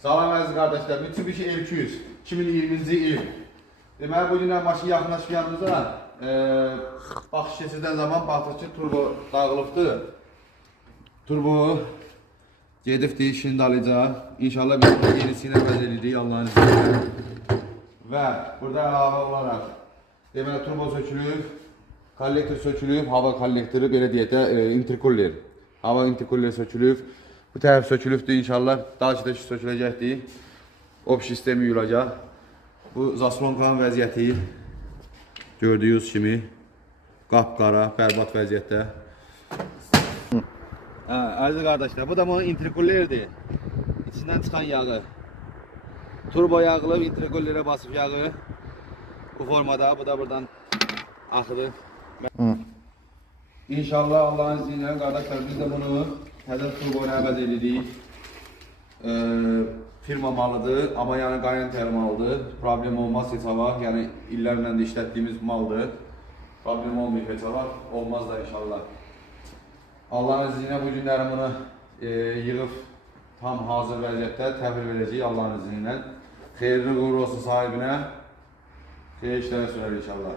Salam əziz qardaşlar, Mitsubishi L200 2020-ci il. Deməli, bu günlər maşın yaxınlaşıb yanımıza. Baxış keçirdən zaman baxdıq ki, turbo dağılıbdır. Turbo gedibdir, işini dalayacaq. İnşallah biz bunu yenisi ilə əvəz edirik Allah'ın izniyle. Və burada əlavə olaraq deməli, turbo sökülüb, kollektor sökülüb, hava kollektoru, belə deyək də, intercooler. Hava intercooler sökülüb. Bu tərəf sökülübdür inşallah. Daha ki söküləcəkdir. Op sistemi yuyulacaq. Bu zaslonkanın vəziyyəti gördüyünüz kimi qapqara, bərbad vəziyyətdə. Əziz qardaşlar, bu da bunun intercoolerdir. İçindən çıxan yağı. Turbo yağılıb, intercoolerə basıb yağı. Bu formada, bu da buradan axıdır. İnşallah Allah'ın izniyle qardaşlar biz de bunu hədəf turbo ilə əvəz edirik. Firma malıdır, amma yəni Qayanter malıdır. Problem olmaz heç var. Yəni illərlə də işlətdiyimiz maldır. Problem olmayıb heç var. Olmaz da inşallah. Allah'ın izniyle bu günləri bunu yığıb tam hazır vəziyyətdə təhvil verəcəyik Allah'ın izniyle. Xeyirli uğurlu olsun sahibinə. Xeyir işlərə sürər inşallah.